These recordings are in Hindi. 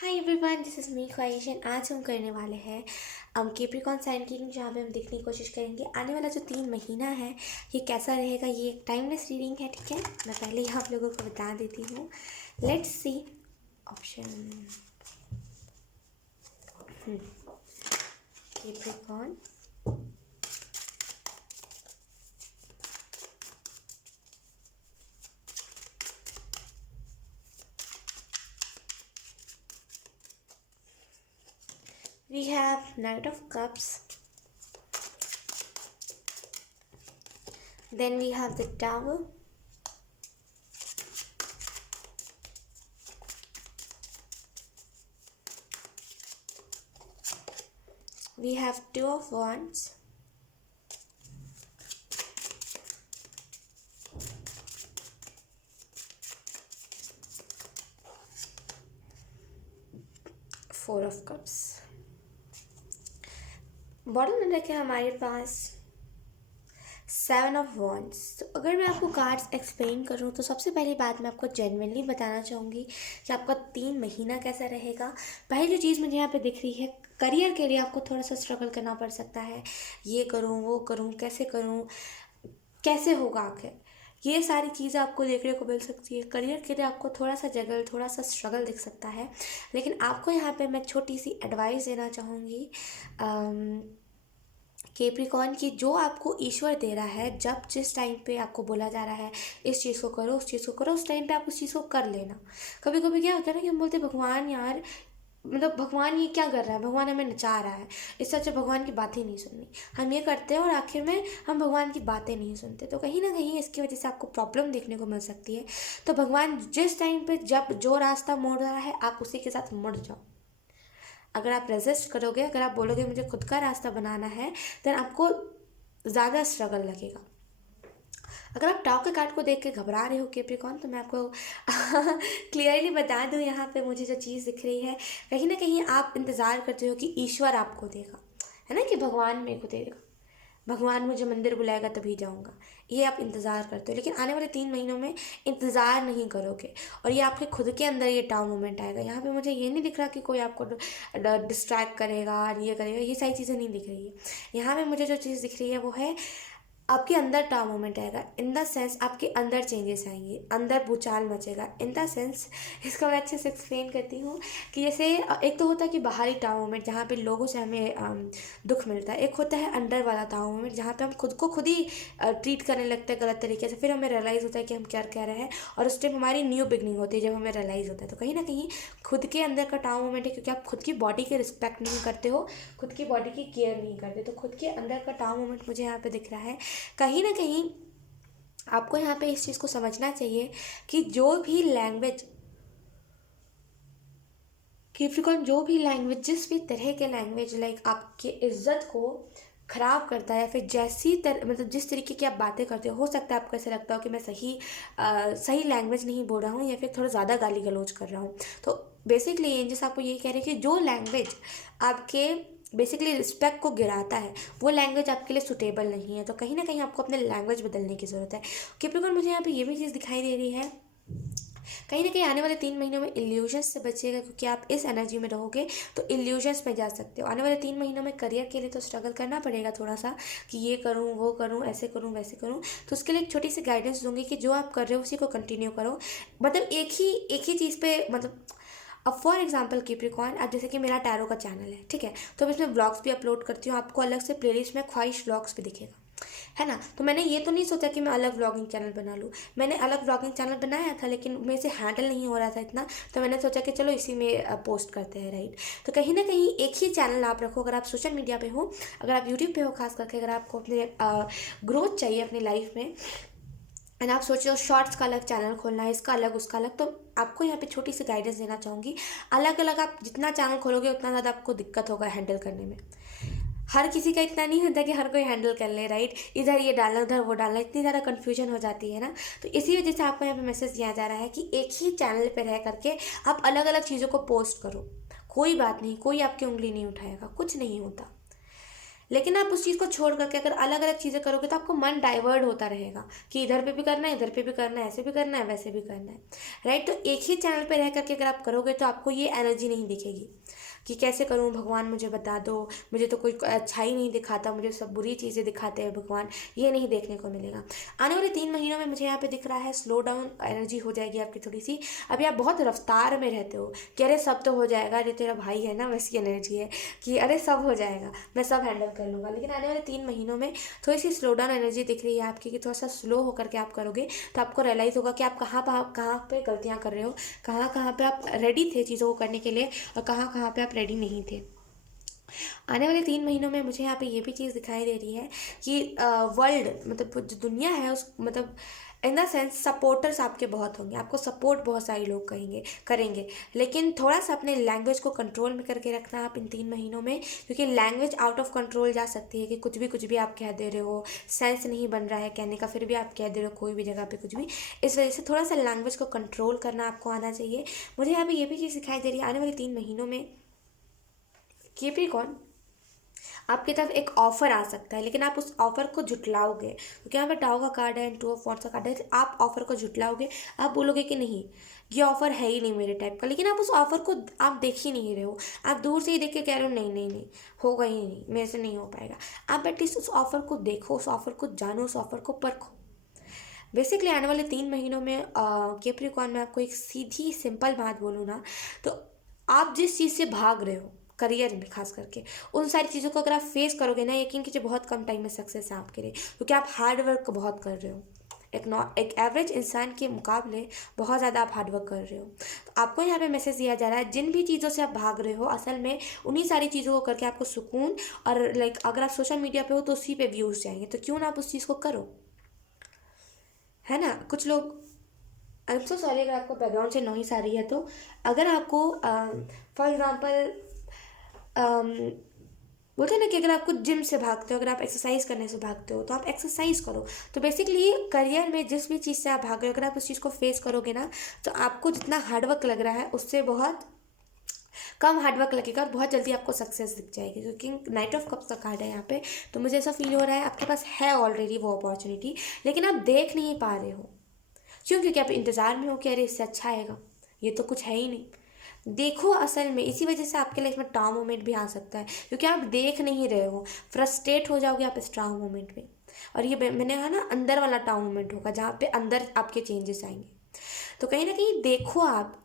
Hi everyone, this is me Khwahishan. आज हम करने वाले हैं कैप्रिकॉन साइन रीडिंग, जहाँ पे हम देखने की कोशिश करेंगे आने वाला जो 3 महीना है ये कैसा रहेगा। ये एक टाइमलेस रीडिंग है, ठीक है। मैं पहले ही आप लोगों को बता देती हूँ। Let's see option Capricorn. We have Knight of Cups. Then we have the Tower. We have Two of Wands. Four of Cups. Bottom में रखे हमारे पास 7 of Wands। तो अगर मैं आपको कार्ड्स एक्सप्लेन करूँ तो सबसे पहली बात मैं आपको जेन्युइनली बताना चाहूँगी कि आपका 3 महीना कैसा रहेगा। पहली जो चीज़ मुझे यहाँ पे दिख रही है, करियर के लिए आपको थोड़ा सा स्ट्रगल करना पड़ सकता है। ये करूँ, वो करूँ, कैसे करूँ, कैसे होगा आखिर, ये सारी चीज़ें आपको देखने को मिल सकती है। करियर के लिए आपको थोड़ा सा जगल, थोड़ा सा स्ट्रगल दिख सकता है। लेकिन आपको यहाँ पे मैं छोटी सी एडवाइस देना चाहूँगी कैप्रिकॉन की, जो आपको ईश्वर दे रहा है, जब जिस टाइम पे आपको बोला जा रहा है इस चीज़ को करो, उस चीज़ को करो, उस टाइम पे आप उस चीज़ को कर लेना। कभी कभी क्या होता है ना कि हम बोलते हैं भगवान यार, मतलब भगवान ये क्या कर रहा है, भगवान हमें नचा रहा है, इससे अच्छा भगवान की बातें नहीं सुननी। हम ये करते हैं और आखिर में हम भगवान की बातें नहीं सुनते, तो कहीं ना कहीं इसकी वजह से आपको प्रॉब्लम देखने को मिल सकती है। तो भगवान जिस टाइम पे जब जो रास्ता मोड़ रहा है आप उसी के साथ मुड़ जाओ। अगर आप रेजिस्ट करोगे, अगर आप बोलोगे मुझे खुद का रास्ता बनाना है, देन आपको ज़्यादा स्ट्रगल लगेगा। अगर आप टाव के कार्ड को देख के घबरा रहे हो कैप्रिकॉन, तो मैं आपको क्लियरली बता दूँ, यहाँ पे मुझे जो चीज़ दिख रही है, कहीं ना कहीं आप इंतज़ार करते हो कि ईश्वर आपको देगा, है ना, कि भगवान मेरे को देगा, भगवान मुझे मंदिर बुलाएगा तभी जाऊंगा, ये आप इंतज़ार करते हो। लेकिन आने वाले 3 महीनों में इंतज़ार नहीं करोगे और ये आपके खुद के अंदर ये टाउ मोमेंट आएगा। यहाँ पे मुझे ये नहीं दिख रहा कि कोई आपको डिस्ट्रैक्ट करेगा, ये करेगा, ये सारी चीज़ें नहीं दिख रही है। यहाँ पे मुझे जो चीज़ दिख रही है वो है आपके अंदर टाउ मोमेंट आएगा। इन द सेंस आपके अंदर चेंजेस आएंगे, अंदर भूचाल मचेगा। इन द सेंस, इसको मैं अच्छे से एक्सप्लेन करती हूँ कि जैसे एक तो होता है कि बाहरी टाउ मोमेंट जहाँ पे लोगों से हमें दुख मिलता है, एक होता है अंदर वाला टाउ मोमेंट जहाँ पे हम खुद को खुद ही ट्रीट करने लगते हैं गलत तरीके से। फिर हमें रियलाइज़ होता है कि हम क्या कह रहे हैं, और उस टाइम हमारी न्यू बिगनिंग होती है जब हमें रियलाइज़ होता है। तो कहीं ना कहीं खुद के अंदर का टाउ मोमेंट है, क्योंकि आप खुद की बॉडी की रिस्पेक्ट नहीं करते हो, खुद की बॉडी की केयर नहीं करते। तो खुद के अंदर का टाउ मोमेंट मुझे यहाँ पे दिख रहा है। कहीं ना कहीं आपको यहाँ पे इस चीज़ को समझना चाहिए कि जो भी लैंग्वेज कैप्रिकॉन, जो भी लैंग्वेज, जिस भी तरह के लैंग्वेज लाइक आपकी इज्जत को ख़राब करता है, या फिर जैसी मतलब जिस तरीके की आप बातें करते हो सकता है आपको ऐसा लगता हो कि मैं सही लैंग्वेज नहीं बोल रहा हूँ, या फिर थोड़ा ज़्यादा गाली गलौज कर रहा हूँ। तो बेसिकली एंजल्स आपको यही कह रहे हैं कि जो लैंग्वेज आपके बेसिकली रिस्पेक्ट को गिराता है वो लैंग्वेज आपके लिए सुटेबल नहीं है। तो कहीं ना कहीं आपको अपने लैंग्वेज बदलने की ज़रूरत है। कैप्रिकॉन, मुझे यहाँ पे ये भी चीज़ दिखाई दे रही है, कहीं ना कहीं आने वाले 3 महीनों में इल्यूजन्स से बचिएगा, क्योंकि आप इस एनर्जी में रहोगे तो इल्यूजन्स में जा सकते हो। आने वाले 3 महीनों में करियर के लिए तो स्ट्रगल करना पड़ेगा थोड़ा सा, कि ये करूँ, वो करूँ, ऐसे करूँ, वैसे करूँ। तो उसके लिए एक छोटी सी गाइडेंस दूंगी कि जो आप कर रहे हो उसी को कंटिन्यू करो। मतलब एक ही चीज़ पे, मतलब अब फॉर एग्जाम्पल कैप्रिकॉन, अब जैसे कि मेरा टैरो का चैनल है, ठीक है, तो मैं इसमें व्लॉग्स भी अपलोड करती हूँ। आपको अलग से प्लेलिस्ट में ख्वाहिश व्लॉग्स भी दिखेगा, है ना। तो मैंने ये तो नहीं सोचा कि मैं अलग व्लॉगिंग चैनल बना लूँ। मैंने अलग व्लॉगिंग चैनल बनाया था, लेकिन मेरे से हैंडल नहीं हो रहा था इतना, तो मैंने सोचा कि चलो इसी में पोस्ट करते हैं, राइट। तो कहीं ना कहीं एक ही चैनल आप रखो। अगर आप सोशल मीडिया पे हो, अगर आप यूट्यूब पे हो, खास करके अगर आपको अपने ग्रोथ चाहिए अपनी लाइफ में, एंड आप सोच रहे हो शॉर्ट्स का अलग चैनल खोलना है, इसका अलग, उसका अलग, तो आपको यहाँ पे छोटी सी गाइडेंस देना चाहूँगी। अलग अलग आप जितना चैनल खोलोगे उतना ज़्यादा आपको दिक्कत होगा हैंडल करने में। हर किसी का इतना नहीं होता कि हर कोई हैंडल कर ले, राइट। इधर ये डालना, उधर वो डालना, इतनी ज़्यादा कन्फ्यूजन हो जाती है ना। तो इसी वजह से आपको यहाँ पे मैसेज दिया जा रहा है कि एक ही चैनल पे रह करके आप अलग अलग चीज़ों को पोस्ट करो। कोई बात नहीं, कोई आपकी उंगली नहीं उठाएगा, कुछ नहीं होता। लेकिन आप उस चीज़ को छोड़ करके अगर अलग अलग चीज़ें करोगे तो आपको मन डाइवर्ट होता रहेगा कि इधर पे भी करना है, इधर पे भी करना है, ऐसे भी करना है, वैसे भी करना है, राइट। तो एक ही चैनल पे रह करके अगर आप करोगे तो आपको ये एनर्जी नहीं दिखेगी कि कैसे करूँ भगवान, मुझे बता दो, मुझे तो कोई अच्छा ही नहीं दिखाता, मुझे सब बुरी चीज़ें दिखाते हैं भगवान, ये नहीं देखने को मिलेगा। आने वाले 3 महीनों में मुझे यहाँ पे दिख रहा है स्लो डाउन एनर्जी हो जाएगी आपकी थोड़ी सी। अभी आप बहुत रफ्तार में रहते हो कि अरे सब तो हो जाएगा, अरे तेरा भाई है ना, वैसी एनर्जी है कि अरे सब हो जाएगा, मैं सब हैंडल कर लूँगा। लेकिन आने वाले 3 महीनों में थोड़ी सी स्लो डाउन एनर्जी दिख रही है आपकी कि थोड़ा सा स्लो होकर के आप करोगे तो आपको रियलाइज़ होगा कि आप कहाँ पे गलतियाँ कर रहे हो, कहाँ पे आप रेडी थे चीज़ों को करने के लिए और कहाँ पे आप रेडी नहीं थे। आने वाले 3 महीनों में मुझे यहाँ पे ये भी चीज़ दिखाई दे रही है कि वर्ल्ड मतलब जो दुनिया है उस मतलब इन द सेंस सपोर्टर्स आपके बहुत होंगे, आपको सपोर्ट बहुत सारे लोग कहेंगे करेंगे। लेकिन थोड़ा सा अपने लैंग्वेज को कंट्रोल में करके रखना आप इन 3 महीनों में, क्योंकि लैंग्वेज आउट ऑफ कंट्रोल जा सकती है कि कुछ भी आप कह दे रहे हो, सेंस नहीं बन रहा है कहने का, फिर भी आप कह दे रहे हो कोई भी जगह पे कुछ भी। इस वजह से थोड़ा सा लैंग्वेज को कंट्रोल करना आपको आना चाहिए। मुझे यहाँ पे ये भी चीज़ दिखाई दे रही है आने वाले 3 महीनों में कैप्रिकॉर्न, आपकी तरफ एक ऑफर आ सकता है लेकिन आप उस ऑफर को झुटलाओगे, क्योंकि यहाँ पे टाओ का कार्ड है, 2 ऑफ वॉन्ड्स का कार्ड है। आप ऑफर को झुटलाओगे, आप बोलोगे कि नहीं ये ऑफर है ही नहीं मेरे टाइप का, लेकिन आप उस ऑफर को आप देख ही नहीं रहे हो, आप दूर से ही देख के कह रहे हो नहीं नहीं नहीं होगा ही नहीं, मेरे से नहीं हो पाएगा। आप एटलीस्ट उस ऑफर को देखो, उस ऑफर को जानो, उस ऑफर को परखो। बेसिकली आने वाले 3 महीनों में कैप्रिकॉर्न में आपको एक सीधी सिंपल बात बोलूँ ना, तो आप जिस चीज़ से भाग रहे हो करियर में खास करके, उन सारी चीज़ों को अगर आप फेस करोगे ना, यकीन कीजिए बहुत कम टाइम में सक्सेस है आपके लिए, क्योंकि आप हार्ड वर्क बहुत कर रहे हो। एक एवरेज इंसान के मुकाबले बहुत ज़्यादा आप हार्ड वर्क कर रहे हो। तो आपको यहाँ पे मैसेज दिया जा रहा है जिन भी चीज़ों से आप भाग रहे हो असल में उन्हीं सारी चीज़ों को करके आपको सुकून, और लाइक अगर आप सोशल मीडिया पे हो तो उसी पे व्यूज़ जाएंगे, तो क्यों ना आप उस चीज़ को करो, है ना। कुछ लोग, आई एम सो सॉरी अगर आपको बैकग्राउंड से नॉइस आ रही है, तो अगर आपको फॉर एग्जांपल बोलते हैं ना कि अगर आपको जिम से भागते हो, अगर आप एक्सरसाइज करने से भागते हो तो आप एक्सरसाइज करो। तो बेसिकली करियर में जिस भी चीज़ से आप भाग रहे हो, अगर आप उस चीज़ को फेस करोगे ना, तो आपको जितना हार्डवर्क लग रहा है उससे बहुत कम हार्डवर्क लगेगा और बहुत जल्दी आपको सक्सेस दिख जाएगी, क्योंकि नाइट ऑफ कप्स का कार्ड है यहाँ पे। तो मुझे ऐसा फील हो रहा है आपके पास है ऑलरेडी वो अपॉर्चुनिटी, लेकिन आप देख नहीं पा रहे हो। क्यों? क्योंकि आप इंतज़ार में हो कि अरे इससे अच्छा आएगा, ये तो कुछ है ही नहीं। देखो असल में इसी वजह से आपके लाइफ में टाउ मोमेंट भी आ सकता है, क्योंकि आप देख नहीं रहे हो, फ्रस्ट्रेट हो जाओगे आप इस टाउ मोमेंट में। और ये मैंने कहा ना अंदर वाला टाउ मोमेंट होगा जहाँ पे अंदर आपके चेंजेस आएंगे। तो कहीं ना कहीं देखो आप,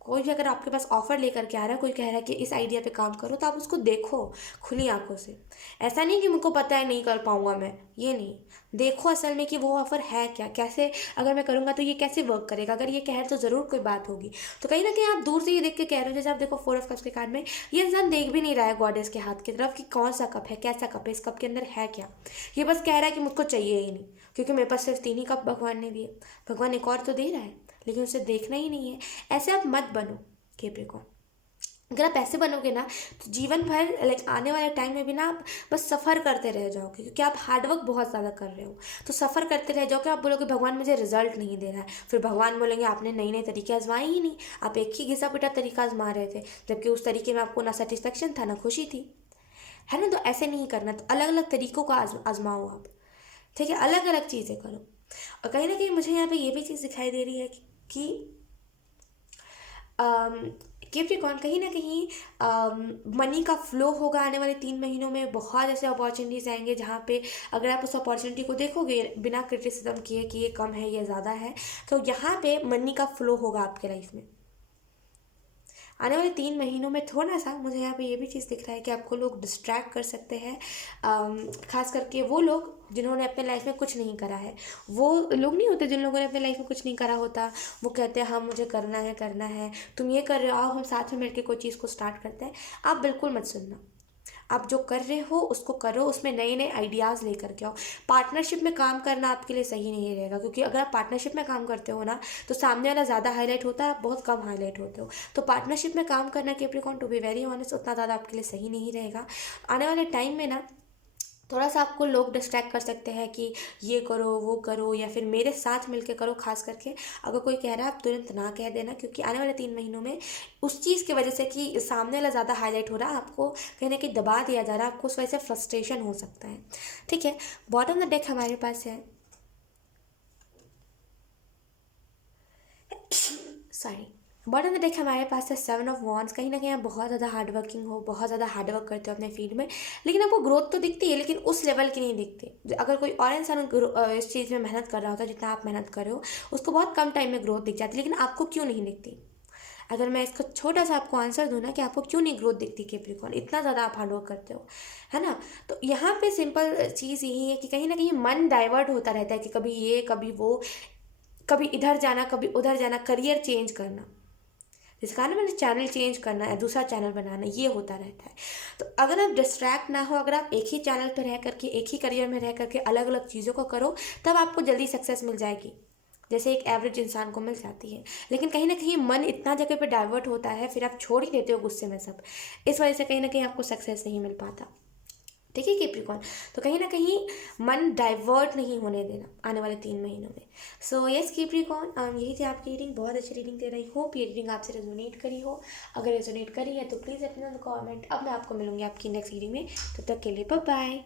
कोई भी अगर आपके पास ऑफर लेकर के आ रहा है, कोई कह रहा है कि इस आइडिया पे काम करो, तो आप उसको देखो खुली आंखों से। ऐसा नहीं कि मुझको पता है नहीं कर पाऊंगा मैं, ये नहीं। देखो असल में कि वो ऑफर है क्या, कैसे अगर मैं करूंगा तो ये कैसे वर्क करेगा, अगर ये कह रहे तो ज़रूर कोई बात होगी। तो कहीं ना कहीं आप दूर से ये देख के कह रहे हो, जैसे आप देखो 4 ऑफ कप्स के कार्ड में ये इंसान देख भी नहीं रहा है गॉडेस के हाथ की तरफ कि कौन सा कप है, कैसा कप है, इस कप के अंदर है क्या। ये बस कह रहा है कि मुझको चाहिए ही नहीं, क्योंकि मेरे पास सिर्फ 3 ही कप भगवान ने दिए, भगवान एक और तो दे रहा है लेकिन उसे देखना ही नहीं है। ऐसे आप मत बनो कैप्रिकॉर्न। अगर आप ऐसे बनोगे ना तो जीवन भर लाइक आने वाले टाइम में भी ना आप बस सफ़र करते रह जाओगे, क्योंकि आप हार्डवर्क बहुत ज़्यादा कर रहे हो। तो सफ़र करते रह जाओगे, आप बोलोगे भगवान मुझे रिजल्ट नहीं दे रहा है, फिर भगवान बोलेंगे आपने नए नए तरीके आजमाए ही नहीं, आप एक ही घिसा पिटा तरीका आजमा रहे थे, जबकि उस तरीके में आपको ना सेटिस्फेक्शन था ना खुशी थी, है ना। तो ऐसे नहीं करना, तो अलग अलग तरीक़ों का आजमाओ आप, ठीक है, अलग अलग चीज़ें करो। और कहीं ना कहीं मुझे यहाँ पे ये भी चीज़ दिखाई दे रही है कि कैप्रिकॉर्न कहीं ना कहीं मनी का फ्लो होगा आने वाले 3 महीनों में। बहुत ऐसे अपॉर्चुनिटीज़ आएंगे जहाँ पे अगर आप उस अपॉर्चुनिटी को देखोगे बिना क्रिटिसिज्म किए कि ये कम है ये ज़्यादा है, तो यहाँ पे मनी का फ्लो होगा आपके लाइफ में। आने वाले 3 महीनों में थोड़ा सा मुझे यहाँ पे ये भी चीज़ दिख रहा है कि आपको लोग डिस्ट्रैक्ट कर सकते हैं, खास करके वो लोग जिन्होंने अपने लाइफ में कुछ नहीं करा है। वो लोग नहीं होते जिन लोगों ने अपने लाइफ में कुछ नहीं करा होता, वो कहते हैं हाँ मुझे करना है, तुम ये कर रहे हो, आओ हम साथ में मिलकर कोई चीज़ को स्टार्ट करते हैं। आप बिल्कुल मत सुनना, आप जो कर रहे हो उसको करो, उसमें नए नए आइडियाज़ लेकर के आओ। पार्टनरशिप में काम करना आपके लिए सही नहीं रहेगा, क्योंकि अगर आप पार्टनरशिप में काम करते हो ना तो सामने वाला ज़्यादा हाईलाइट होता है, आप बहुत कम हाईलाइट होते हो। तो पार्टनरशिप में काम करना Capricorn to be very honest उतना ज़्यादा आपके लिए सही नहीं रहेगा। आने वाले टाइम में ना थोड़ा सा आपको लोग डिस्ट्रैक्ट कर सकते हैं कि ये करो वो करो, या फिर मेरे साथ मिलके करो। खास करके अगर कोई कह रहा है आप तुरंत ना कह देना, क्योंकि आने वाले 3 महीनों में उस चीज़ की वजह से कि सामने वाला ज़्यादा हाईलाइट हो रहा है, आपको कहीं ना कहीं दबा दिया जा रहा है, आपको उस वजह से फ्रस्ट्रेशन हो सकता है। ठीक है, बॉटम द डेक हमारे पास है, sorry, bottom of the deck हमारे पास है 7 ऑफ वॉन्ड्स। कहीं ना कहीं आप बहुत ज़्यादा हार्ड वर्किंग हो, बहुत ज़्यादा हार्ड वर्क करते हो अपने फील्ड में, लेकिन आपको ग्रोथ तो दिखती है, लेकिन उस लेवल की नहीं दिखती। अगर कोई और इंसान इस चीज़ में मेहनत कर रहा होता है जितना आप मेहनत कर रहे हो, उसको बहुत कम टाइम में ग्रोथ दिख जाती है, लेकिन आपको क्यों नहीं दिखती? अगर मैं इसका छोटा सा आपको आंसर दूँ ना कि आपको क्यों नहीं ग्रोथ दिखती कैप्रिकॉर्न, इतना ज़्यादा आप हार्डवर्क करते हो, है ना। तो यहाँ पे सिंपल चीज़ यही है कि कहीं ना कहीं मन डाइवर्ट होता रहता है, कि कभी ये कभी वो, कभी इधर जाना कभी उधर जाना, करियर चेंज करना, जिस कारण मैंने चैनल चेंज करना है, दूसरा चैनल बनाना, ये होता रहता है। तो अगर आप डिस्ट्रैक्ट ना हो, अगर आप एक ही चैनल पर रह करके, एक ही करियर में रह करके अलग अलग चीज़ों को करो, तब आपको जल्दी सक्सेस मिल जाएगी, जैसे एक एवरेज इंसान को मिल जाती है। लेकिन कहीं ना कहीं मन इतना जगह पे डाइवर्ट होता है, फिर आप छोड़ ही देते हो गुस्से में सब, इस वजह से कहीं ना कहीं आपको सक्सेस नहीं मिल पाता। ठीक है कैप्रिकॉर्न, तो कहीं ना कहीं मन डाइवर्ट नहीं होने देना आने वाले 3 महीनों में। सो यस कैप्रिकॉर्न, यही थी आपकी रीडिंग, बहुत अच्छी रीडिंग दे रही, होप ये रीडिंग आपसे रेजोनेट करी हो। अगर रेजोनेट करी है तो प्लीज़ अपना कमेंट। अब मैं आपको मिलूंगी आपकी नेक्स्ट रीडिंग में, तब तक के लिए बाय बाय।